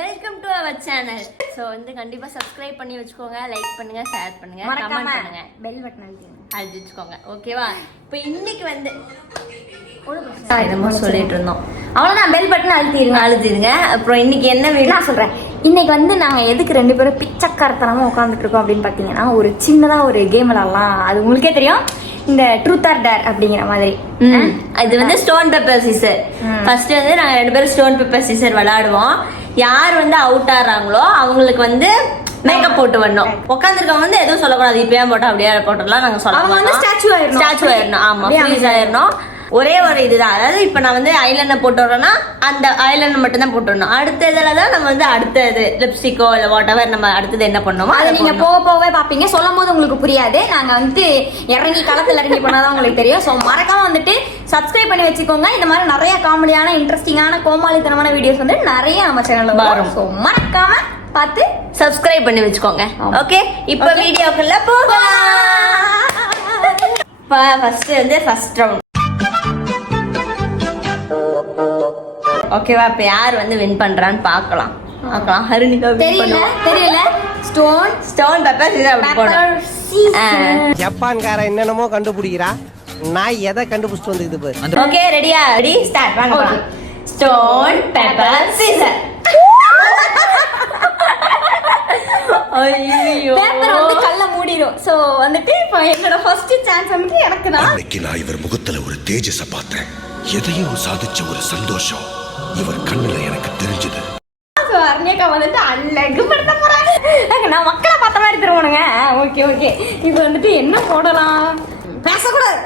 Welcome to our channel. So வந்து கண்டிப்பாக subscribe பண்ணி வச்சுக்கோங்க, லைக் பண்ணுங்க, ஷேர் பண்ணுங்க, கமெண்ட் பண்ணுங்க, பெல் பட்டன் அழுத்தி வச்சுக்கோங்க. ஓகேவா? இப்போ இன்னைக்கு வந்து சொல்லிட்டு இருந்தோம், அவ்வளோதான். பெல் பட்டன் அழுத்திடுங்க. அப்புறம் இன்னைக்கு என்ன வீடு நான் சொல்றேன். இன்னைக்கு வந்து நாங்கள் எதுக்கு ரெண்டு பேரும் பிச்சைக்காரத்தனமா உட்காந்துட்டு இருக்கோம் அப்படின்னு பார்த்தீங்கன்னா, ஒரு சின்னதாக ஒரு கேம் விளாடலாம். அது உங்களுக்கே தெரியும், இந்த ட்ரூத் ஆர் டேர் அப்படிங்கிற மாதிரி. அது வந்து ஸ்டோன் பேப்பர் சீசர். ஃபர்ஸ்ட் வந்து நாங்க ரெண்டு பேரும் ஸ்டோன் பேப்பர் சீசர் விளையாடுவோம். யார் வந்து அவுட் ஆடுறாங்களோ அவங்களுக்கு வந்து மேக்கப் போட்டு வரணும். உட்காந்துருக்கவங்க வந்து எதுவும் சொல்லக்கூடாது, இப்பயே போட்டோம் அப்படியே போட்டோம்லாம் நாங்க சொல்ல ஸ்டாச்சு ஆயிடணும். ஆமா, ஃப்ரீஸ் ஆயிடணும். ஒரே ஒரு இதுதான். அதாவது இப்ப நான் வந்து ஐலைனர் போட்டு வரோம்னா அந்த ஐலைனர் மட்டும் தான் போட்டு வரணும். அடுத்த இதுல தான் நம்ம வந்து அடுத்தது லிப்ஸ்டிக்கோ இல்ல வாட் எவர் நம்ம அடுத்தது என்ன பண்ணுமோ அதை நீங்க போக போகவே பாப்பீங்க. சொல்லும் போது உங்களுக்கு புரியாது. நாங்க வந்து இறங்கி களத்துல இறங்கி போனாதான் உங்களுக்கு தெரியும். ஸோ மறக்காம வந்துட்டு சப்ஸ்கிரைப் பண்ணி வச்சுக்கோங்க. இந்த மாதிரி நிறைய காமெடியான இன்ட்ரெஸ்டிங்கான கோமாளித்தனமான வீடியோஸ் வந்து நிறைய நம்ம சேனல்ல வரும். ஸோ மறக்காம பார்த்து சப்ஸ்கிரைப் பண்ணி வச்சுக்கோங்க. ஓகே, இப்போ வீடியோக்குள்ள போகலாம். ஃபர்ஸ்ட் வந்து ஃபர்ஸ்ட் ரவுண்ட். ஓகேவா? இப்ப யார் வந்து வின் பண்றான்னு பார்க்கலாம். ஹரிணிகா தெரியல. Stone paper Caesar. ஜப்பான்கார என்னென்னமோ கண்டுபிடிக்கிறா, நான் எதை கண்டுபிடிச்சிட்டு வந்து பாரு. ஓகே, ரெடியா? Ready, start. வாங்க. Stone paper scissor. ஐயோ, பேப்பர் வந்து கல்ல மூடிரும். சோ வந்துட்டு இப்போ என்னோட ஃபர்ஸ்ட் சான்ஸ் வந்து எனக்கு தான். அன்னைக்கு நான் இவர் முகத்துல ஒரு தேஜஸ பார்த்தேன். எதையோ சாதிச்ச ஒரு சந்தோஷம் இவர் கண்ணுல எனக்கு தெரிஞ்சது. அருணிகா வந்துட்டு அழகு படுத்த போறாங்க. நான் மக்களை பார்த்த மாதிரி திரும்பணுங்க. ஓகே ஓகே, இப்போ வந்துட்டு என்ன போடலாம்? பேசக்கூடாது.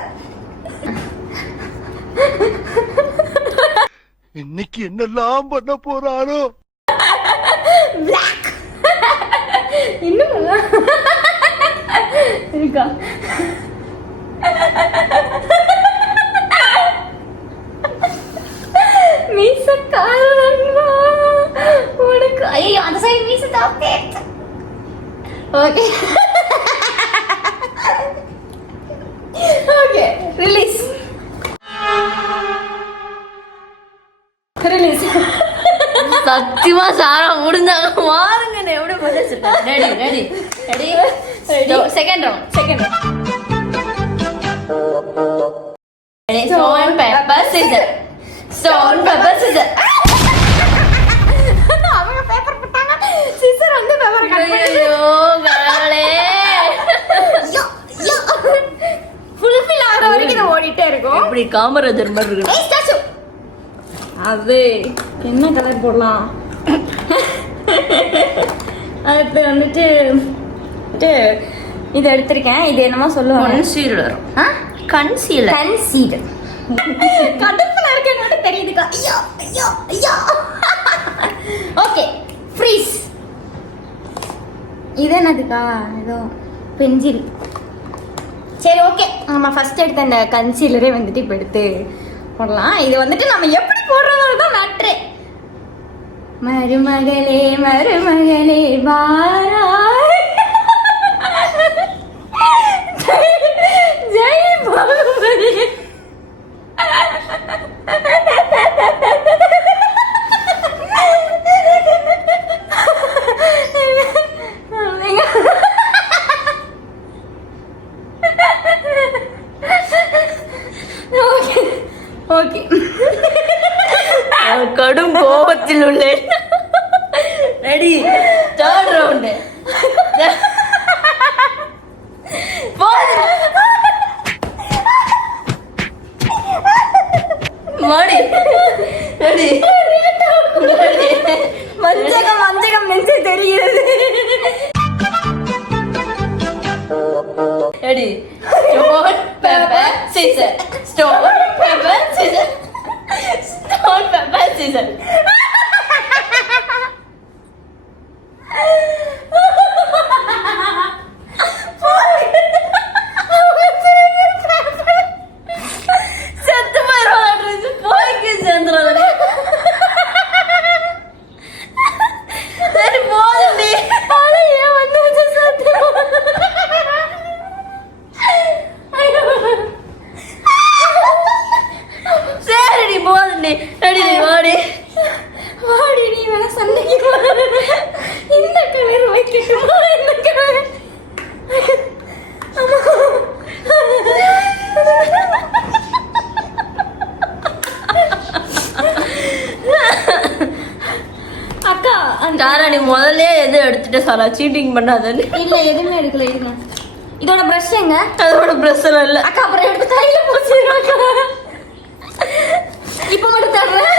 இன்னைக்கு என்னெல்லாம் பண்ண போறாரோ. பிளாக் இன்னும் இருக்கா? மீசக்காரன்வா உனக்கு. ஐயோ, அந்த சைடு மீச தாப்பே. Okay okay, release. சத்தியமா சாரா முடிஞ்சாங்க. மாறுங்க, எப்படி பதிச்சிட்டேன். Ready ready ready. Second round. Stone paper scissor. Stone paper scissor. அவங்க பேப்பர் போட்டாங்க, சீசர் வந்து பேப்பர் கட் பண்ணி. ஐயோ கடவுளே, ஃபுல்ஃபில் ஆகிற வரைக்கும் இது ஓடிட்டே இருக்கும். இப்படி காமராஜர் மாதிரி இருக்கு. அது என்ன கலர் போடலாம்? அடுத்து வந்துட்டு இது எடுத்திருக்கேன். இது என்னமோ சொல்லுவாங்க, கன்சீலர். கன்சீலர் கடுப்புல இருக்க தெரியுதுக்கா. ஐயோ ஐயோ ஐயோ. Okay, freeze. இது என்னதுக்கா? ஏதோ பென்சில். சரி ஓகே, நம்ம ஃபர்ஸ்ட் எடுத்த அந்த கன்சீலரே வந்துட்டு இப்போ எடுத்து போடலாம். இது வந்துட்டு நம்ம எப்படி போடுறோம் தான் மேட்ரு. மருமகளே மருமகளே வாராய், ஜெய் பாகுபலி. ஓகே, கடும் கோபத்தில் உள்ளேன். Ready, third round. மாடி ரெடி. மஞ்சகம் மஞ்சகம் நெஞ்சு தெரிகிறது. Ready, stone paper scissor. Stone paper scissor. Stone paper Caesar. செத்து போயிடுவாங்க. போய்க்கு சேர்ந்துடும். சாரா நீ முதல்ல எது எடுத்துட்டு சாரா சீட்டிங் பண்ணாதன்னு. இல்ல எதுவுமே எடுக்கல இருங்க. இதோட பிரஷ் எங்க? அதோட பிரஷ் எல்லாம் இல்ல அக்கா அப்புறம் எடுத்து கையில போச்சுருவாங்க. இப்ப மட்டும் தர்றேன்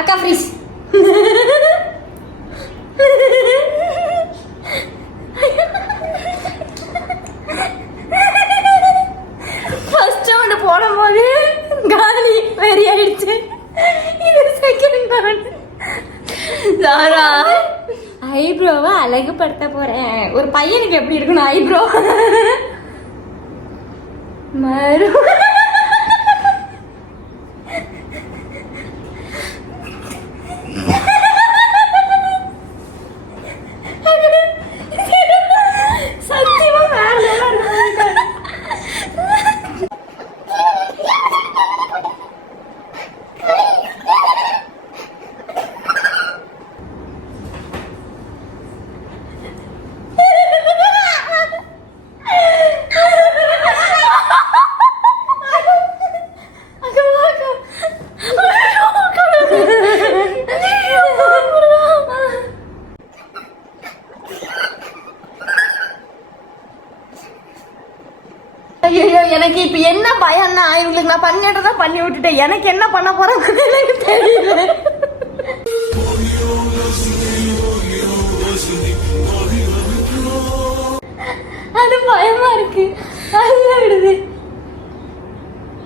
அக்கா ஃப்ரீஸ். ஃபர்ஸ்ட் ரவுண்ட் போடும்போது காலி வெறி ஆயிடுச்சு. இது செகண்ட் ரவுண்ட். சாரா ஐப்ரோவை அழகுபடுத்த போறேன். ஒரு பையனுக்கு எப்படி இருக்கணும் ஐப்ரோ? மறு சத்தியமா வேற ஐயோ எனக்கு இப்ப என்ன பயம்னா இவங்களுக்கு நான் பண்ணிட்டதான் பண்ணி விட்டுட்டேன். எனக்கு என்ன பண்ண போறேன் எனக்கு தெரியல. அது பயமா இருக்கு. நல்லா விடுது.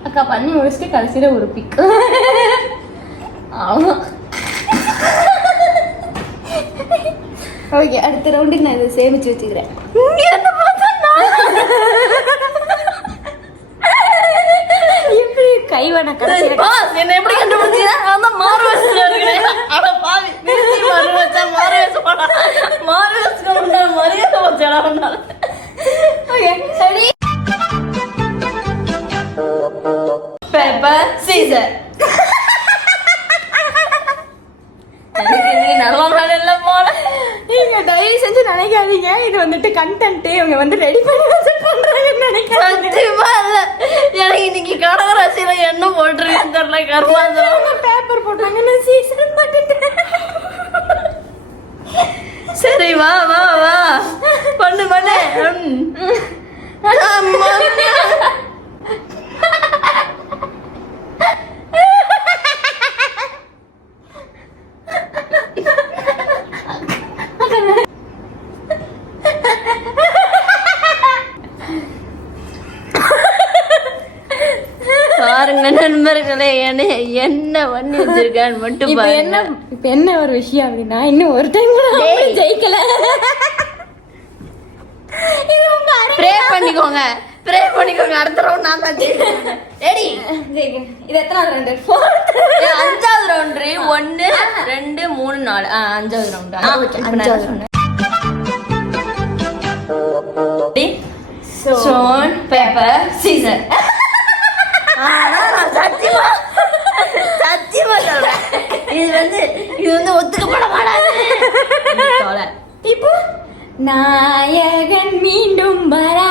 அக்கா பண்ணி முடிச்சுட்டு கடைசியில ஒரு பிக். ஆமா ஓகே அடுத்த ரவுண்டுக்கு நான் இதை சேமிச்சு வச்சுக்கிறேன். இப்படி கைவன என்ன எப்படி கண்டுபிடிச்சீங்க? நான் மாறு வயசுல இருக்கிறேன். அட பாவி மாறு வச்சா மாறு வயசு போடா. மாறு வயசுக்கு முன்னாடி மரியாதை வச்சடா முன்னால. ஓகே சரி. Paper Caesar. எனக்கு நீ நல்லா இல்ல போல. நீங்க தயவு செஞ்சு நினைக்காதீங்க இது வந்துட்டு கண்டென்ட் இவங்க வந்து ரெடி பண்ணி வச்சிருக்காங்கன்னு நினைக்காதீங்க. சத்தியமா இல்ல. எனக்கு இன்னைக்கு கடகராசியில என்ன போட்டுருக்குன்னு தெரியல. கர்மாந்திரம் பேப்பர் போட்டாங்கன்னு சீசன் பண்ணிட்டேன். சரி வா வா வா பண்ணு பண்ணு. பாருங்க நண்பர்களே என்ன பண்ணி வச்சிருக்கான்னு மட்டும் பாருங்க. இப்ப என்ன ஒரு விஷயம் அப்படின்னா இன்னும் ஒரு டைம் கூட ஜெயிக்கல. ப்ரே பண்ணிக்கோங்க ப்ரே பண்ணிக்கோங்க. அடுத்த ரவுண்ட் நான் தான் ஜெயிக்கிறேன். ரெடி? இது எத்தனாவது ரவுண்டு? அஞ்சாவது ரவுண்ட். 1 2 3 4 அஞ்சாவது ரவுண்ட். Stone paper Caesar. சத்தியமா சொல்றேன் இது வந்து ஒத்துக்கப்பட மாட்டாது. இப்போ நாயகன் மீண்டும் வரா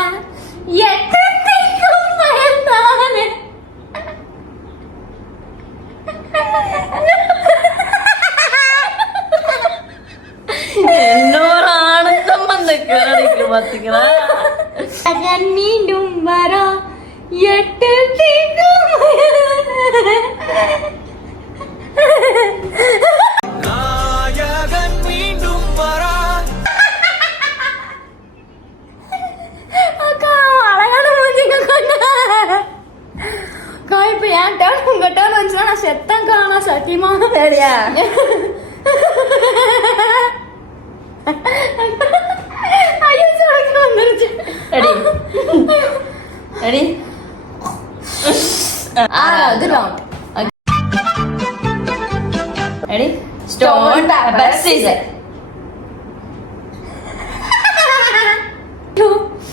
எட்டத்தைக்கும் பயந்தானே. இன்னொரு ஆனந்தம் அந்த கரடிக்கு பாத்தீங்களா? நாயகன் மீண்டும் வரா எட்டத்தைக்கும் நாயகன் மீண்டும் வரா. அக்கா அழகான மூஞ்சிங்க கொண்டா. அக்கா இப்ப என் டர்ன் உங்க டர்ன் வந்துச்சுன்னா நான் செத்தம் காணா சத்தியமா. சரியா? ஐயோ சொல்லுங்க வந்துருச்சு. Ready ready? ஆறாவது round. Ready? Stone paper scissor.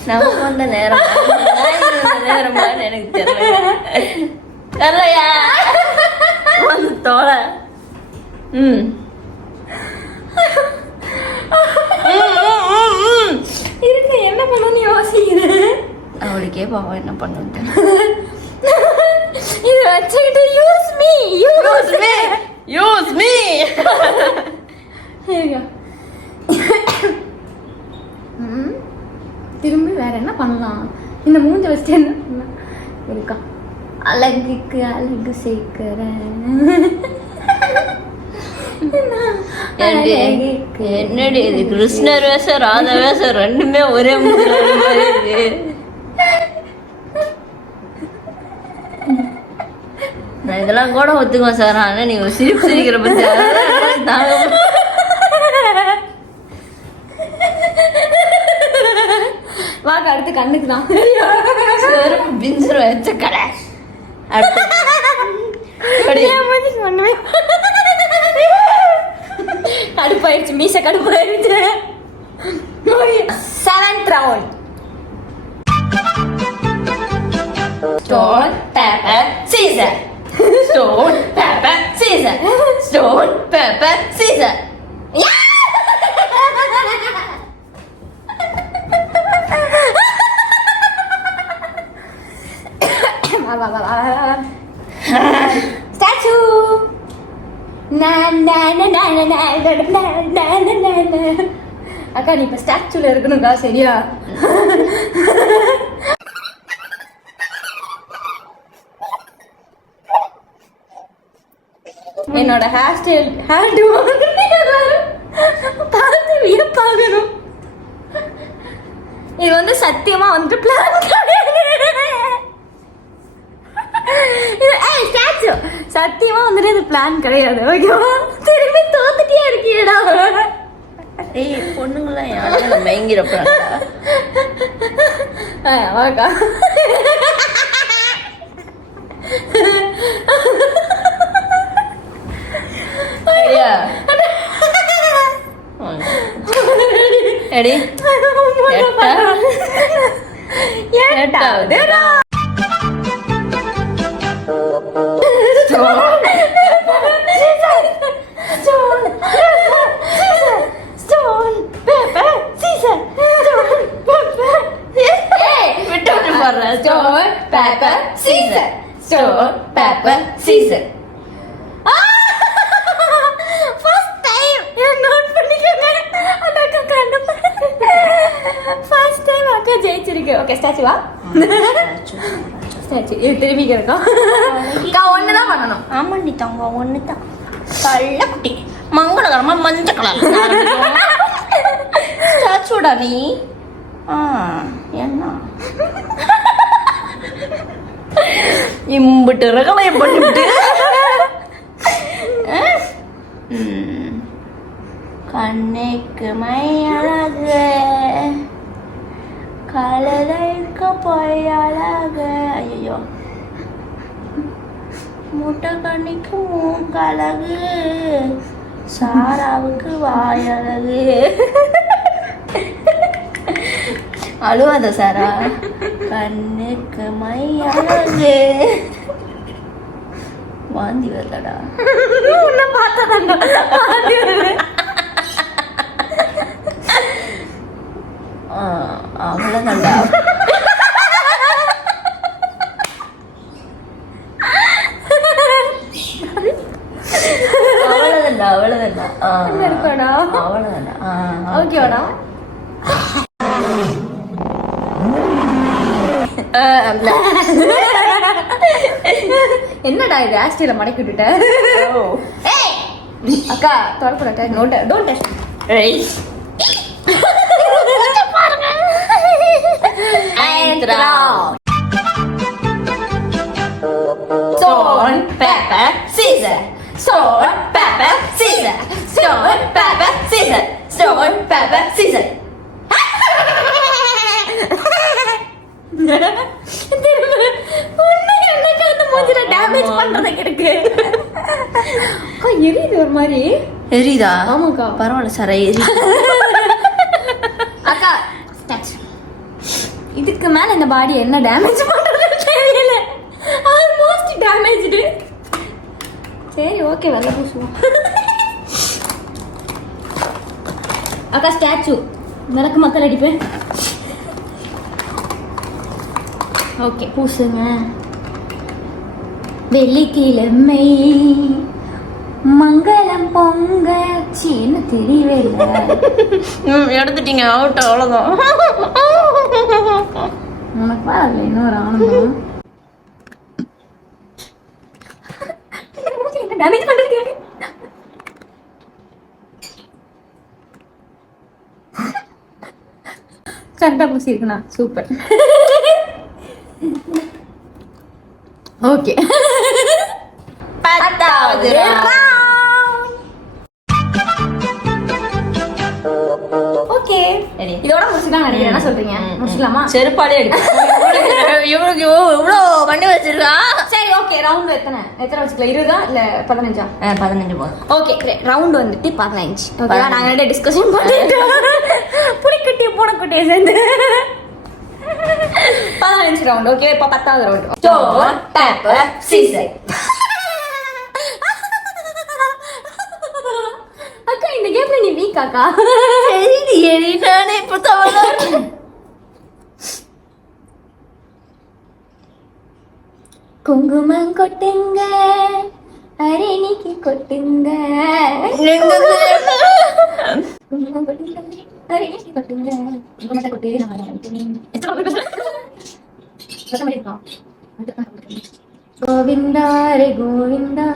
நம்ம வந்த நேரம் எனக்கு தெரியலையா? வந்து தோல. இருக்கு என்ன பண்ணணும்னு யோசிக்கிறேன். அவளுக்கே பாவம் என்ன பண்ணுது. இது வச்சுக்கிட்டு யூஸ் மீ யூஸ் மீ திரும்பி வேற என்ன பண்ணலாம்? இந்த மூஞ்ச வச்சுட்டு என்ன பண்ணலாம் இருக்கா? அழகுக்கு அழகு சேர்க்கிறேன். என்னடி இது கிருஷ்ணர் வேஷம் ராதா வேஷம் ரெண்டுமே ஒரே மாதிரி. நான் இதெல்லாம் கூட ஒத்துக்குவேன் சார். ஆனா நீங்க சிரிப்பு சிரிக்கிற பத்தி வாங்க அடுத்து கண்ணுக்கு தான் பிஞ்சர் வச்ச கடை. கடுப்பாயிருச்சு, மீச கடுப்பாயிருச்சு. 7th round. Stone, pepper, scissor. Stone, pepper, scissor. Stone, pepper, scissor. Statue. Na na na na na na na na na na na. அக்கா நீ இப்ப ஸ்டாச்சுல இருக்கணும்க்கா, சரியா? என்னோட ஹேர் ஸ்டைல் பார்த்து வியப்பாகணும். இது வந்து சத்தியமா வந்து பிளான் ஸ்டாச்சு சத்தியமா வந்துட்டு இது பிளான் கிடையாது. ஓகேவா? திரும்பி தோத்துட்டே இருக்கீடா. ஏய் பொண்ணுங்களா யாரும் மயங்கிறப்படா. வாக்கா சரியா? எடி எட்டாவது Stone, pepper, scissor. Stone, pepper, scissor. First time note பண்ணிக்கங்க. அக்கா கண்டு first time அக்கா ஜெயிச்சிருக்கு. ஓகே ஸ்டாச்சுவா? ஸ்டாச்சு இது திரும்பி கிடக்கும். அக்கா ஒன்று தான் பண்ணணும். ஆமாண்டி தங்க ஒன்று தான். கள்ள குட்டி மங்களகரமா மஞ்சள் கலர் ஸ்டாச்சுடா நீ. என்ன இம்பிட்டு ரகலைய பண்ணிவிட்டு கண்ணுக்கு மை அழகு கலலைக்கு போய் அழகு. ஐயோ முட்டை கண்ணிக்கு மூக்கழகு சாராவுக்கு வாயழகு. அழுவாத சாரா. கண்ணுக்கு மை அழகு வாந்தி வரலடா. உன்னை பார்த்தா அவ்வளோதான்டா. அவ்வளோதான்டா அவ்வளோதான்டா அவ்வளோதான்டா. ஓகேவாடா? என்னடா இது ஆஸ்டில மடக்கி விட்டுட்ட? அக்கா தொடக்கூடாது. Note don't touch. Stone, pepper, scissor. Stone, pepper, scissor. Stone, pepper, scissor. Stone, pepper, scissor. Damage பண்றதுக்கு இருக்கு. எரியுது ஒரு மாதிரி. எரியுதா? ஆமாக்கா பரவாயில்ல சார். எரி அக்கா இதுக்கு மேல இந்த பாடி என்ன டேமேஜ் பண்றது தெரியல. Almost damaged. சரி ஓகே வெள்ள பூசுவோம். அக்கா ஸ்டாச்சு மிளக்கு மக்கள் அடிப்பேன். ஓகே பூசுங்க. வெள்ளிக்கிழமை மங்களம் பொங்கச்சி என்ன தெரியவே இல்லை. எடுத்துட்டீங்க அவுட், அவ்வளோதான். உனக்கு வரல இன்னொரு ஆனந்தம். டேமேஜ் பண்றீங்க. கரெக்டா பூசி இருக்குண்ணா, சூப்பர். ஓகே, 10வது ஓகே, இதோட முடிச்சுக்கலாம் நினைக்கிறேன். என்ன சொல்றீங்க, முடிச்சுக்கலாமா? செருப்பாலே எடுக்க இவனுக்கு இவ்வளோ பண்ணி வச்சிருக்கா. சரி ஓகே, ரவுண்ட் எத்தனை வச்சுக்கலாம்? 20 இல்ல 15? 15 போதும். ஓகே, ரவுண்ட் வந்துட்டு 15. ஓகேவா? நாங்க ரெண்டு டிஸ்கஷன் பண்ணிட்டோம். புலிக்குட்டியை பூனைக்குட்டியை சேர்ந்து 15 ரவுண்ட். ஓகே, இப்போ 10வது ரவுண்ட். Stone paper Caesar. அக்கா, இந்த கேம்ல நீ வீக் அக்கா. நானே இப்போ தவறு. குங்குமம் கொட்டுங்க, அரணிக்கு கொட்டுங்க. குங்குமம் கொட்டுங்க, அரணிக்கு கொட்டுங்க. குங்குமத்தை கொட்டு, கோவிந்தா ரே கோவிந்தா,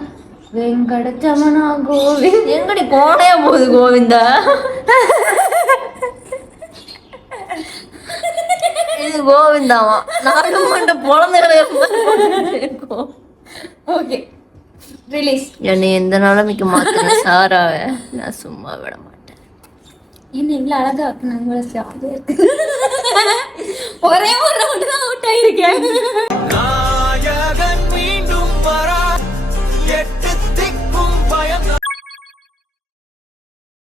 வெங்கடச்சமனா கோவிந்த். எங்கடி கோடையா போகுது கோவிந்தா? இது கோவிந்தாவா? நாடு மண்ட பொழந்துகளை. Okay, release. என்னை எந்த நிலைமைக்கு மாத்தின சாராவை நான் சும்மா விட மாட்டேன். என்ன இவ்வளவு அழகா இருக்கு. ஒரே ஒரு ரவுண்ட் தான் அவுட் ஆயிருக்கேன்.